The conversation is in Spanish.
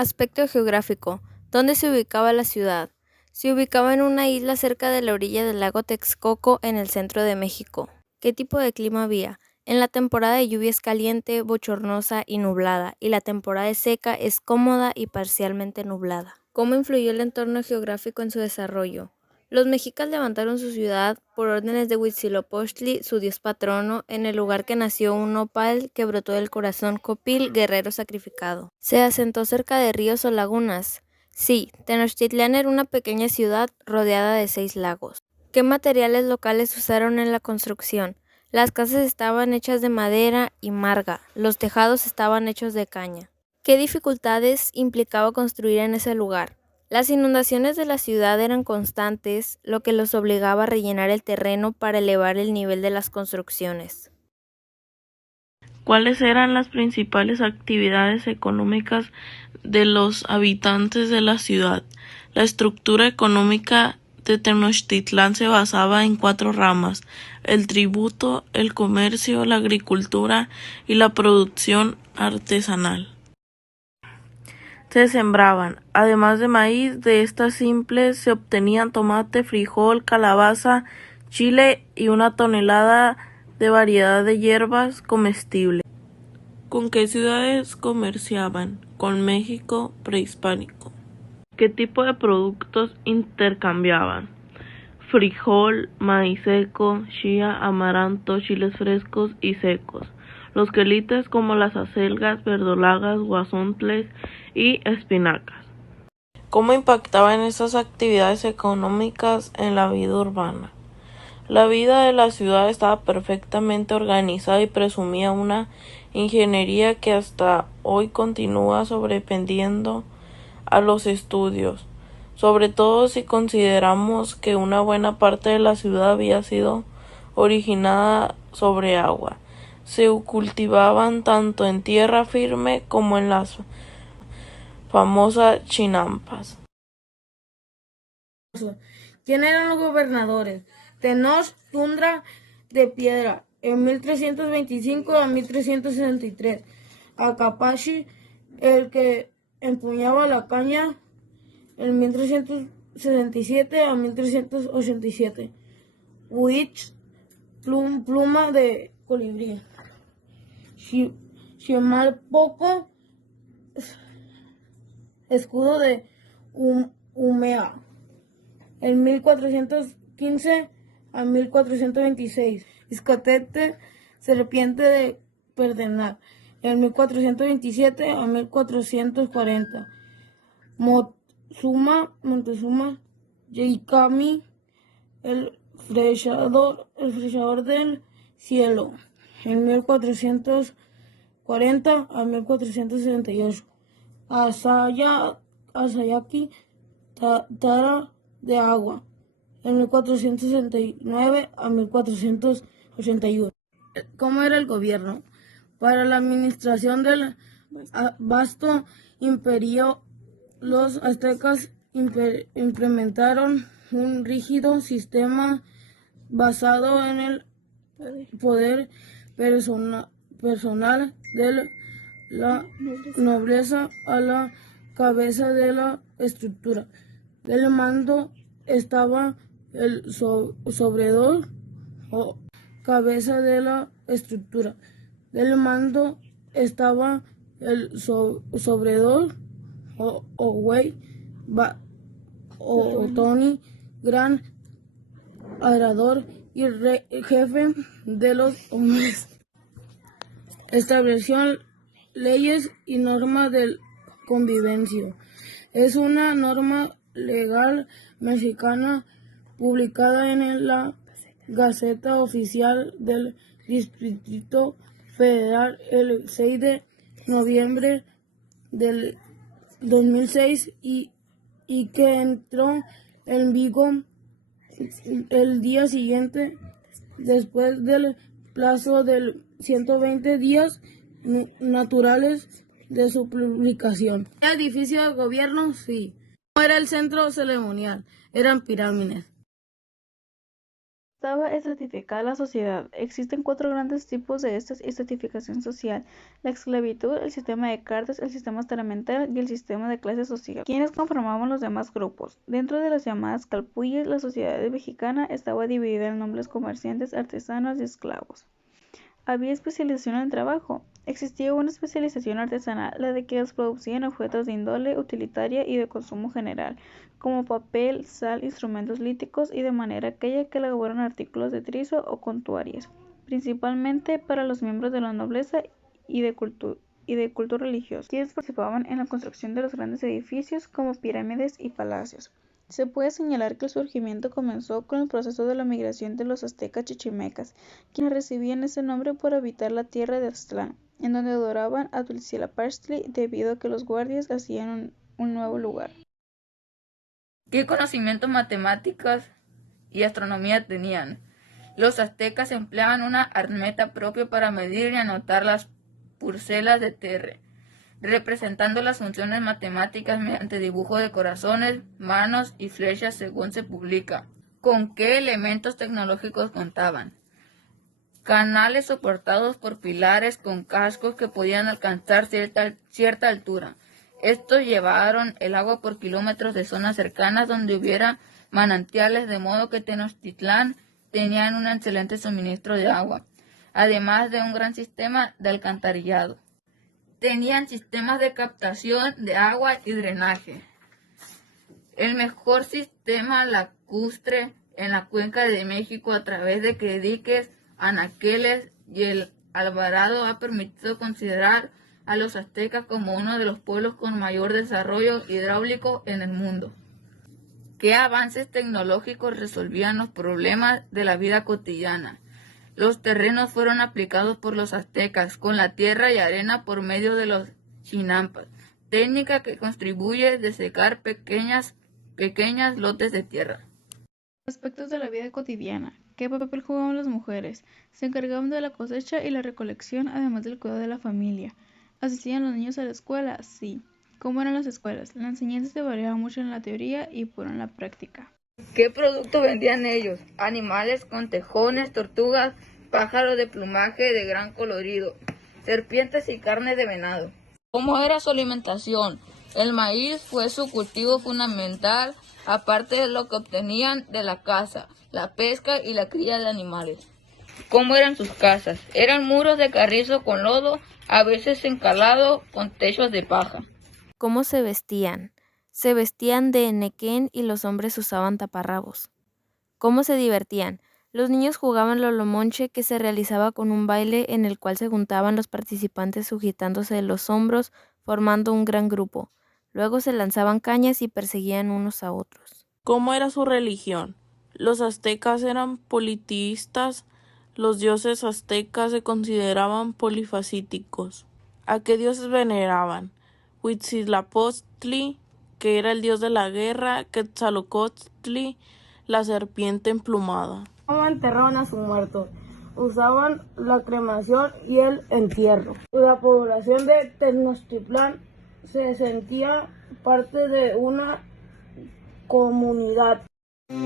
Aspecto geográfico. ¿Dónde se ubicaba la ciudad? Se ubicaba en una isla cerca de la orilla del lago Texcoco en el centro de México. ¿Qué tipo de clima había? En la temporada de lluvia es caliente, bochornosa y nublada, y la temporada de seca es cómoda y parcialmente nublada. ¿Cómo influyó el entorno geográfico en su desarrollo? Los mexicas levantaron su ciudad por órdenes de Huitzilopochtli, su dios patrono, en el lugar que nació un nopal que brotó del corazón copil, guerrero sacrificado. ¿Se asentó cerca de ríos o lagunas? Sí, Tenochtitlán era una pequeña ciudad rodeada de 6 lagos. ¿Qué materiales locales usaron en la construcción? Las casas estaban hechas de madera y marga, los tejados estaban hechos de caña. ¿Qué dificultades implicaba construir en ese lugar? Las inundaciones de la ciudad eran constantes, lo que los obligaba a rellenar el terreno para elevar el nivel de las construcciones. ¿Cuáles eran las principales actividades económicas de los habitantes de la ciudad? La estructura económica de Tenochtitlán se basaba en 4 ramas: el tributo, el comercio, la agricultura y la producción artesanal. Se sembraban, además de maíz, de estas simples se obtenían tomate, frijol, calabaza, chile y una tonelada de variedad de hierbas comestibles. ¿Con qué ciudades comerciaban? Con México prehispánico. ¿Qué tipo de productos intercambiaban? Frijol, maíz seco, chía, amaranto, chiles frescos y secos. Los quelites como las acelgas, verdolagas, guasontles y espinacas. ¿Cómo impactaban estas actividades económicas en la vida urbana? La vida de la ciudad estaba perfectamente organizada y presumía una ingeniería que hasta hoy continúa sobrependiendo a los estudios, sobre todo si consideramos que una buena parte de la ciudad había sido originada sobre agua. Se cultivaban tanto en tierra firme como en las famosas chinampas. ¿Quién eran los gobernadores? Tenoch Tundra de Piedra, en 1325 a 1363. Acapachi, el que empuñaba la caña, en 1367 a 1387. Huitz, pluma de colibrí. Ximalpoco, escudo de Umea, en 1415 a 1426. Iscatete, serpiente de Perdenar, en 1427 a 1440. Montezuma, Yaikami, el flechador del cielo, en 1440 a 1478. Asayaki, Tara de agua, en 1469 a 1481. ¿Cómo era el gobierno? Para la administración del vasto imperio, los aztecas implementaron un rígido sistema basado en el poder personal de la nobleza a la cabeza de la estructura. Del mando estaba el sobredor o cabeza de la estructura. Del mando estaba el sobredor o güey o Tony, gran arador y jefe de los hombres. Estableció leyes y normas de convivencia. Es una norma legal mexicana publicada en la Gaceta Oficial del Distrito Federal el 6 de noviembre del 2006 y que entró en vigor el día siguiente después del plazo de 120 días naturales de su publicación. ¿El edificio de gobierno? Sí. ¿Cómo era el centro ceremonial? Eran pirámides. Estaba estratificada la sociedad. Existen 4 grandes tipos de esta estratificación social: la esclavitud, el sistema de cartas, el sistema estamental y el sistema de clase social. ¿Quiénes conformaban los demás grupos? Dentro de las llamadas calpulles, la sociedad mexicana estaba dividida en nobles, comerciantes, artesanos y esclavos. Había especialización en el trabajo. Existía una especialización artesanal, la de quienes producían objetos de índole utilitaria y de consumo general, como papel, sal, instrumentos líticos y de manera aquella que elaboran artículos de trizo o contuarias, principalmente para los miembros de la nobleza y de culto religioso, quienes participaban en la construcción de los grandes edificios como pirámides y palacios. Se puede señalar que el surgimiento comenzó con el proceso de la migración de los aztecas chichimecas, quienes recibían ese nombre por habitar la tierra de Aztlán, en donde adoraban a Huitzilopochtli debido a que los guardias hacían un nuevo lugar. ¿Qué conocimientos matemáticos y astronomía tenían? Los aztecas empleaban una armeta propia para medir y anotar las parcelas de tierra, representando las funciones matemáticas mediante dibujo de corazones, manos y flechas según se publica. ¿Con qué elementos tecnológicos contaban? Canales soportados por pilares con cascos que podían alcanzar cierta altura. Estos llevaron el agua por kilómetros de zonas cercanas donde hubiera manantiales, de modo que Tenochtitlán tenían un excelente suministro de agua, además de un gran sistema de alcantarillado. Tenían sistemas de captación de agua y drenaje. El mejor sistema lacustre en la cuenca de México a través de diques, anaqueles y el alvarado ha permitido considerar a los aztecas como uno de los pueblos con mayor desarrollo hidráulico en el mundo. ¿Qué avances tecnológicos resolvían los problemas de la vida cotidiana? Los terrenos fueron aplicados por los aztecas con la tierra y arena por medio de los chinampas, técnica que contribuye a secar pequeñas lotes de tierra. Aspectos de la vida cotidiana. ¿Qué papel jugaban las mujeres? Se encargaban de la cosecha y la recolección, además del cuidado de la familia. ¿Asistían los niños a la escuela? Sí. ¿Cómo eran las escuelas? La enseñanza se variaba mucho en la teoría y poco en la práctica. ¿Qué productos vendían ellos? Animales con tejones, tortugas, pájaros de plumaje de gran colorido, serpientes y carne de venado. ¿Cómo era su alimentación? El maíz fue su cultivo fundamental, aparte de lo que obtenían de la caza, la pesca y la cría de animales. ¿Cómo eran sus casas? Eran muros de carrizo con lodo, a veces encalados con techos de paja. ¿Cómo se vestían? Se vestían de nequén y los hombres usaban taparrabos. ¿Cómo se divertían? Los niños jugaban lolomonche, que se realizaba con un baile en el cual se juntaban los participantes sujetándose de los hombros, formando un gran grupo. Luego se lanzaban cañas y perseguían unos a otros. ¿Cómo era su religión? Los aztecas eran politeístas. Los dioses aztecas se consideraban polifacéticos. ¿A qué dioses veneraban? Huitzilopochtli, que era el dios de la guerra; Quetzalcóatl, la serpiente emplumada. ¿Cómo enterraban a sus muertos? Usaban la cremación y el entierro. La población de Tenochtitlán se sentía parte de una comunidad. Sí.